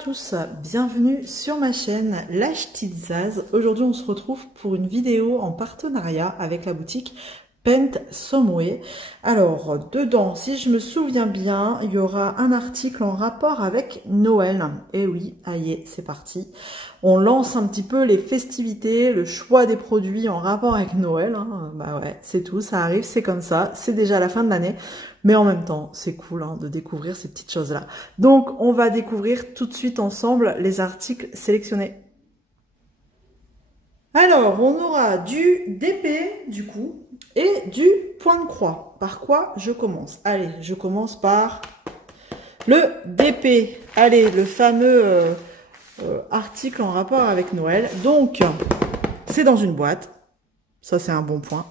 tous, bienvenue sur ma chaîne La Petite Zaz. Aujourd'hui on se retrouve pour une vidéo en partenariat avec la boutique Paint Someway. Alors dedans, si je me souviens bien, il y aura un article en rapport avec Noël. Et oui, aïe, c'est parti. On lance un petit peu les festivités, le choix des produits en rapport avec Noël. Hein. Bah ouais, c'est tout, ça arrive, c'est comme ça, c'est déjà la fin de l'année. Mais en même temps, c'est cool de découvrir ces petites choses-là. Donc, on va découvrir tout de suite ensemble les articles sélectionnés. Alors, on aura du DP, du coup, et du point de croix. Par quoi je commence? Allez, je commence par le DP. Allez, le fameux article en rapport avec Noël. Donc, c'est dans une boîte. Ça, c'est un bon point.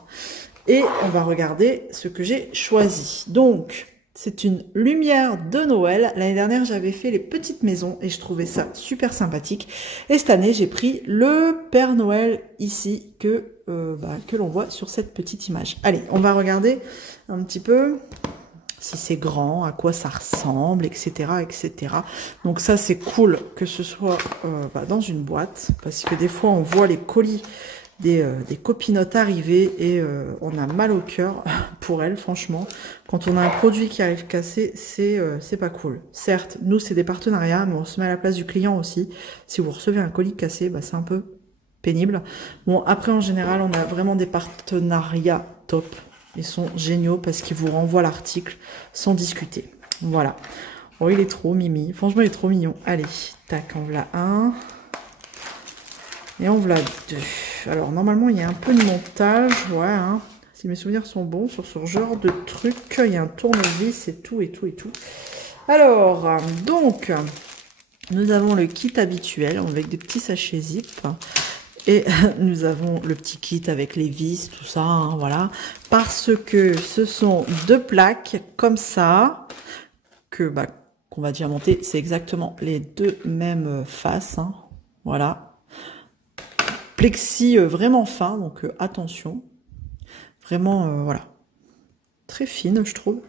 Et on va regarder ce que j'ai choisi. Donc, c'est une lumière de Noël. L'année dernière, j'avais fait les petites maisons et je trouvais ça super sympathique. Et cette année, j'ai pris le Père Noël ici que l'on voit sur cette petite image. Allez, on va regarder un petit peu si c'est grand, à quoi ça ressemble, etc., etc. Donc ça, c'est cool que ce soit dans une boîte parce que des fois, on voit les colis des copinottes arriver et on a mal au cœur pour elles, franchement. Quand on a un produit qui arrive cassé, c'est pas cool. Certes, nous, c'est des partenariats, mais on se met à la place du client aussi. Si vous recevez un colis cassé, c'est un peu pénible. Bon, après, en général, on a vraiment des partenariats top. Ils sont géniaux parce qu'ils vous renvoient l'article sans discuter. Voilà. Oh, il est trop mimi. Franchement, il est trop mignon. Allez, tac, en voilà un. Et en voilà deux. Alors, normalement, il y a un peu de montage. Ouais, si mes souvenirs sont bons sur ce genre de truc. Il y a un tournevis et tout, et tout, et tout. Alors, donc, nous avons le kit habituel avec des petits sachets zip. Et nous avons le petit kit avec les vis, tout ça, voilà. Parce que ce sont deux plaques comme ça, qu'on va diamanter. C'est exactement les deux mêmes faces, voilà. Plexi vraiment fin, donc attention. Vraiment, voilà. Très fine, je trouve.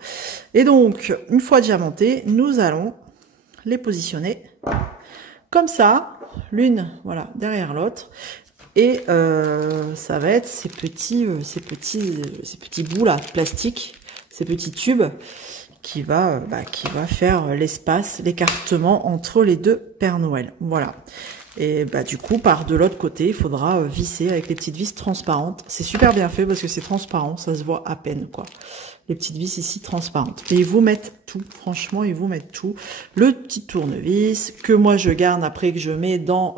Et donc, une fois diamantées, nous allons les positionner comme ça, l'une, voilà, derrière l'autre. Et ça va être ces petits bouts là, plastique, ces petits tubes qui va faire l'espace, l'écartement entre les deux Pères Noël. Voilà. Et du coup, par de l'autre côté, il faudra visser avec les petites vis transparentes. C'est super bien fait parce que c'est transparent, ça se voit à peine, quoi. Les petites vis ici transparentes. Et ils vous mettent tout, franchement, ils vous mettent tout. Le petit tournevis que moi je garde après que je mets dans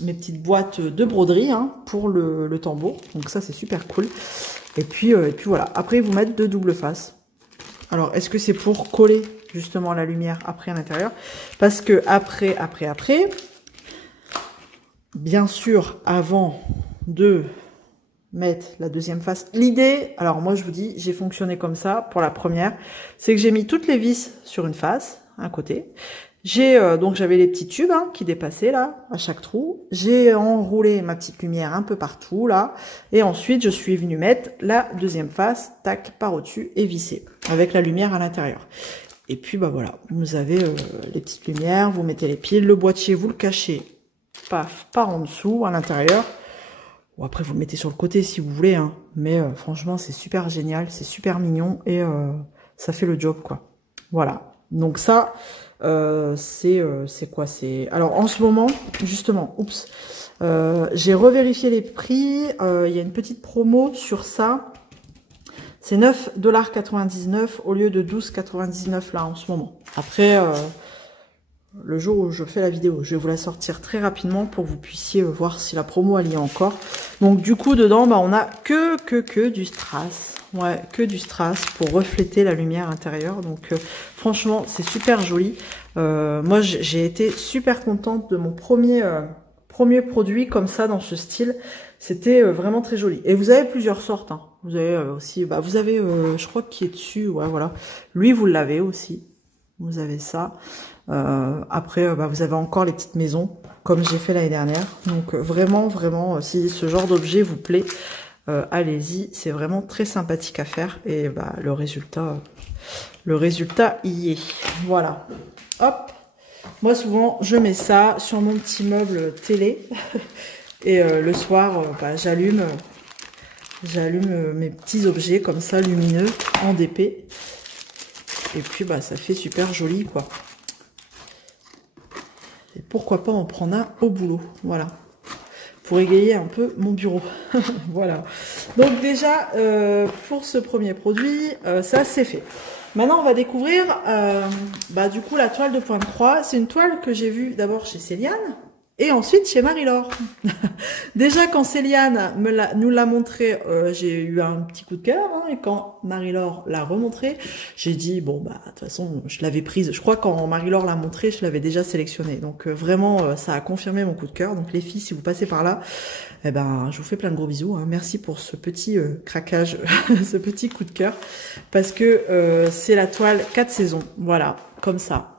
mes petites boîtes de broderie pour le tambour. Donc ça, c'est super cool. Et puis voilà. Après, ils vous mettent de double face. Alors, est-ce que c'est pour coller justement la lumière après à l'intérieur? Parce que après, bien sûr, avant de mettre la deuxième face, l'idée, alors moi je vous dis, j'ai fonctionné comme ça pour la première, c'est que j'ai mis toutes les vis sur une face, un côté. Donc j'avais les petits tubes qui dépassaient là, à chaque trou. J'ai enroulé ma petite lumière un peu partout là. Et ensuite, je suis venue mettre la deuxième face, tac, par au-dessus et visser, avec la lumière à l'intérieur. Et puis voilà, vous avez les petites lumières, vous mettez les piles, le boîtier, vous le cachez, paf, par en dessous, à l'intérieur. Bon, après, vous le mettez sur le côté si vous voulez, mais franchement, c'est super génial, c'est super mignon et ça fait le job, quoi. Voilà. Donc ça, c'est quoi? Alors, en ce moment, justement, j'ai revérifié les prix. Il y a une petite promo sur ça. C'est 9,99 $ au lieu de 12,99 là en ce moment. Après, le jour où je fais la vidéo, je vais vous la sortir très rapidement pour que vous puissiez voir si la promo elle y est encore. Donc du coup dedans, on a que du strass. Ouais, que du strass pour refléter la lumière intérieure. Donc franchement, c'est super joli. Moi, j'ai été super contente de mon premier produit comme ça dans ce style. C'était vraiment très joli. Et vous avez plusieurs sortes. Vous avez aussi, vous avez, je crois qui est dessus. Ouais, voilà. Lui, vous l'avez aussi. Vous avez ça. Après, vous avez encore les petites maisons, comme j'ai fait l'année dernière. Donc vraiment, si ce genre d'objet vous plaît, allez-y. C'est vraiment très sympathique à faire. Et le résultat y est. Voilà. Hop. Moi, souvent, je mets ça sur mon petit meuble télé. Et le soir, bah, j'allume mes petits objets comme ça, lumineux, en DP. Et puis, bah, ça fait super joli, quoi. Et pourquoi pas en prendre un au boulot. Voilà. Pour égayer un peu mon bureau. Voilà. Donc déjà, pour ce premier produit, ça c'est fait. Maintenant, on va découvrir, bah, du coup, la toile de point de croix. C'est une toile que j'ai vue d'abord chez Céliane et ensuite chez Marie-Laure. Déjà, quand Céliane nous l'a montré, j'ai eu un petit coup de cœur. Hein, et quand Marie-Laure l'a remontré, j'ai dit, bon, bah, de toute façon, je l'avais prise. Je crois quand Marie-Laure l'a montré, je l'avais déjà sélectionnée. Donc, vraiment, ça a confirmé mon coup de cœur. Donc, les filles, si vous passez par là, eh ben, je vous fais plein de gros bisous. Hein. Merci pour ce petit craquage, ce petit coup de cœur. Parce que c'est la toile 4 saisons. Voilà, comme ça.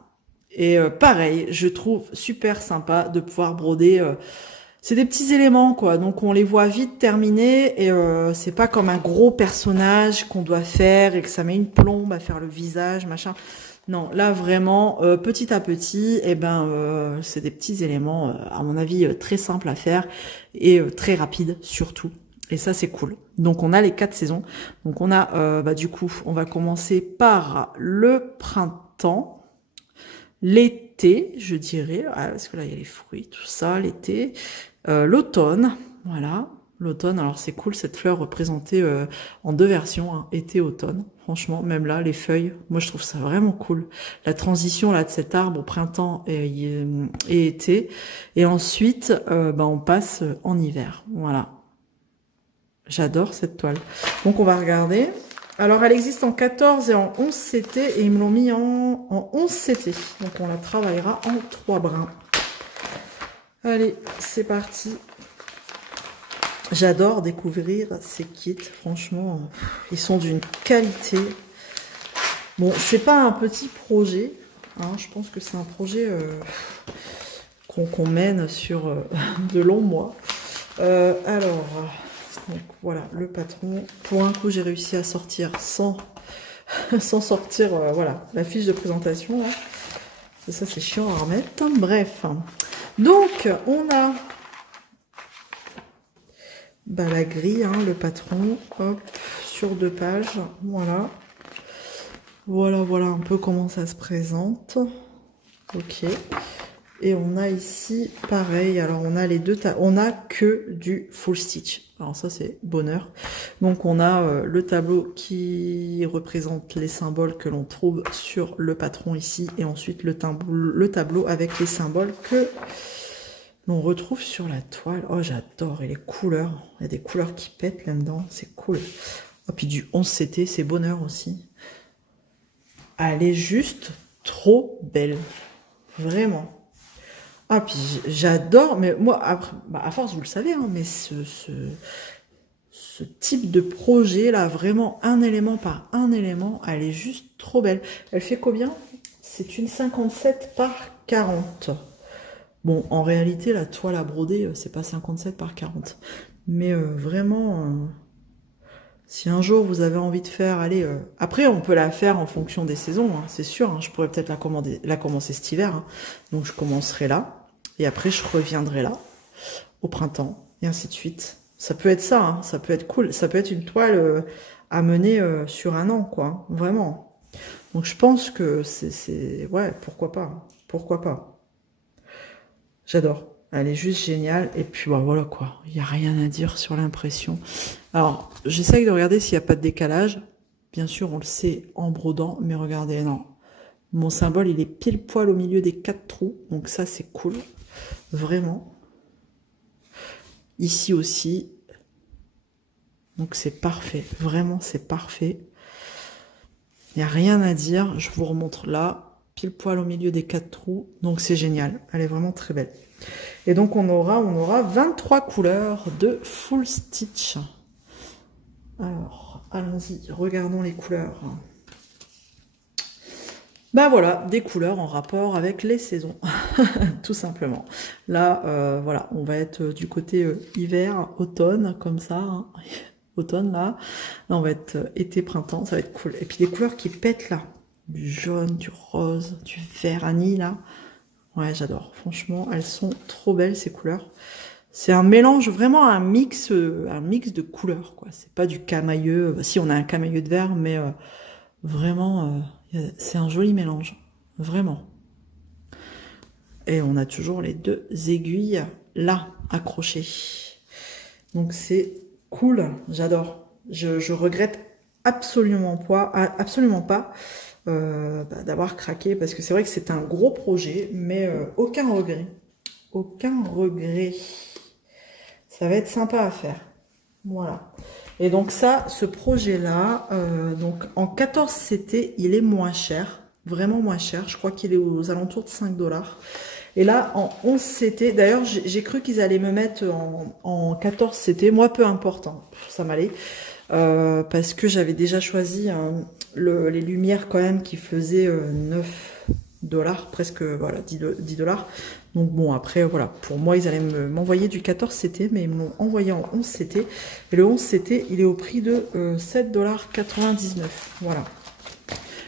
Et pareil, je trouve super sympa de pouvoir broder. C'est des petits éléments, quoi. Donc, on les voit vite terminés. Et c'est pas comme un gros personnage qu'on doit faire et que ça met une plombe à faire le visage, machin. Non, là, vraiment, petit à petit, eh ben, c'est des petits éléments, à mon avis, très simples à faire et très rapides, surtout. Et ça, c'est cool. Donc, on a les 4 saisons. Donc, on a, bah, du coup, on va commencer par le printemps. L'été, je dirais, parce que là, il y a les fruits, tout ça, l'été. L'automne, voilà. L'automne, alors c'est cool, cette fleur représentée en 2 versions, hein, été-automne. Franchement, même là, les feuilles, moi, je trouve ça vraiment cool. La transition, là, de cet arbre au printemps et été. Et ensuite, bah, on passe en hiver. Voilà. J'adore cette toile. Donc, on va regarder. Alors, elle existe en 14 et en 11 CT et ils me l'ont mis en 11 CT. Donc, on la travaillera en 3 brins. Allez, c'est parti. J'adore découvrir ces kits. Franchement, ils sont d'une qualité. Bon, c'est pas un petit projet. Hein, je pense que c'est un projet qu'on mène sur de longs mois. Alors... Donc voilà, le patron. Pour un coup, j'ai réussi à sortir sans sortir, voilà, la fiche de présentation. Là. Et ça, c'est chiant à remettre. Bref. Donc, on a bah, la grille, hein, le patron. Hop, sur 2 pages. Voilà. Voilà un peu comment ça se présente. Ok. Et on a ici, pareil, alors on a les deux, on a que du full stitch. Alors ça, c'est bonheur. Donc on a le tableau qui représente les symboles que l'on trouve sur le patron ici. Et ensuite le tableau avec les symboles que l'on retrouve sur la toile. Oh, j'adore. Et les couleurs, il y a des couleurs qui pètent là-dedans. C'est cool. Et puis du 11 CT, c'est bonheur aussi. Elle est juste trop belle. Vraiment. Ah, puis j'adore, mais moi, après, bah, à force, vous le savez, hein, mais ce type de projet, là, vraiment, un élément par un élément, elle est juste trop belle. Elle fait combien? C'est une 57 par 40. Bon, en réalité, la toile à broder, c'est pas 57 par 40. Mais vraiment, si un jour vous avez envie de faire, allez, après, on peut la faire en fonction des saisons, hein, c'est sûr. Hein, je pourrais peut-être la commencer cet hiver. Hein, donc, je commencerai là. Et après, je reviendrai là, au printemps, et ainsi de suite. Ça peut être ça, hein, ça peut être cool. Ça peut être une toile à mener sur un an, quoi. Vraiment. Donc, je pense que c'est... Ouais, pourquoi pas. Hein, pourquoi pas. J'adore. Elle est juste géniale. Et puis, bah, voilà, quoi. Il n'y a rien à dire sur l'impression. Alors, j'essaye de regarder s'il n'y a pas de décalage. Bien sûr, on le sait en brodant. Mais regardez, non. Mon symbole, il est pile poil au milieu des 4 trous. Donc, ça, c'est cool. Vraiment. Ici aussi. Donc c'est parfait. Vraiment, c'est parfait. Il n'y a rien à dire. Je vous remontre là. Pile poil au milieu des 4 trous. Donc c'est génial. Elle est vraiment très belle. Et donc on aura 23 couleurs de full stitch. Alors, allons-y. Regardons les couleurs. Ben voilà, des couleurs en rapport avec les saisons, tout simplement. Là, voilà, on va être du côté hiver, automne, comme ça, hein. Automne, là. Là, on va être été, printemps, ça va être cool. Et puis des couleurs qui pètent, là. Du jaune, du rose, du vert anis, là. Ouais, j'adore. Franchement, elles sont trop belles, ces couleurs. C'est un mélange, vraiment un mix de couleurs, quoi. C'est pas du camailleux. Si, on a un camailleux de vert, mais vraiment, c'est un joli mélange. Vraiment. Et on a toujours les deux aiguilles là, accrochées. Donc c'est cool, j'adore. Je regrette absolument pas d'avoir craqué, parce que c'est vrai que c'est un gros projet, mais aucun regret. Aucun regret. Ça va être sympa à faire. Voilà. Et donc ça, ce projet-là, donc en 14 CT, il est moins cher. Vraiment moins cher. Je crois qu'il est aux alentours de 5 $. Et là, en 11 CT, d'ailleurs, j'ai cru qu'ils allaient me mettre en 14 CT. Moi, peu importe, hein, ça m'allait. Parce que j'avais déjà choisi les lumières quand même qui faisaient 9 $, presque, voilà, 10 $. Donc bon, après, voilà, pour moi, ils allaient m'envoyer du 14 CT, mais ils m'ont envoyé en 11 CT. Et le 11 CT, il est au prix de 7,99 $. Voilà.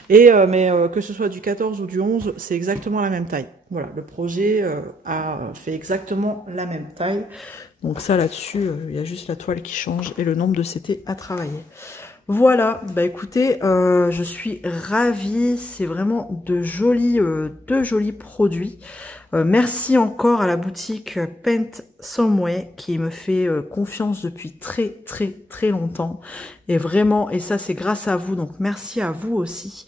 Et mais que ce soit du 14 ou du 11, c'est exactement la même taille. Voilà, le projet a fait exactement la même taille. Donc ça, là-dessus, il y a juste la toile qui change et le nombre de CT à travailler. Voilà, bah écoutez, je suis ravie. C'est vraiment de jolis produits. Merci encore à la boutique Paint Someway qui me fait confiance depuis très longtemps. Et vraiment, et ça c'est grâce à vous, donc merci à vous aussi.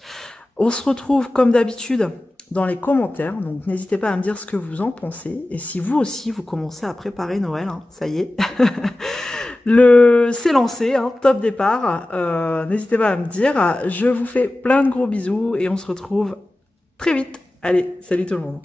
On se retrouve comme d'habitude dans les commentaires, donc n'hésitez pas à me dire ce que vous en pensez. Et si vous aussi, vous commencez à préparer Noël, hein, ça y est, c'est lancé, hein, top départ. N'hésitez pas à me dire. Je vous fais plein de gros bisous et on se retrouve très vite. Allez, salut tout le monde.